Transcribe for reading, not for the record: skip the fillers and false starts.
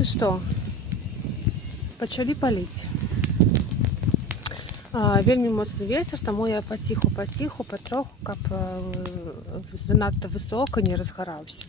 Ну што, пачалі паліць. Вельмі моцны вецер, таму я паціху, патроху, каб занадта высока не разгараўся.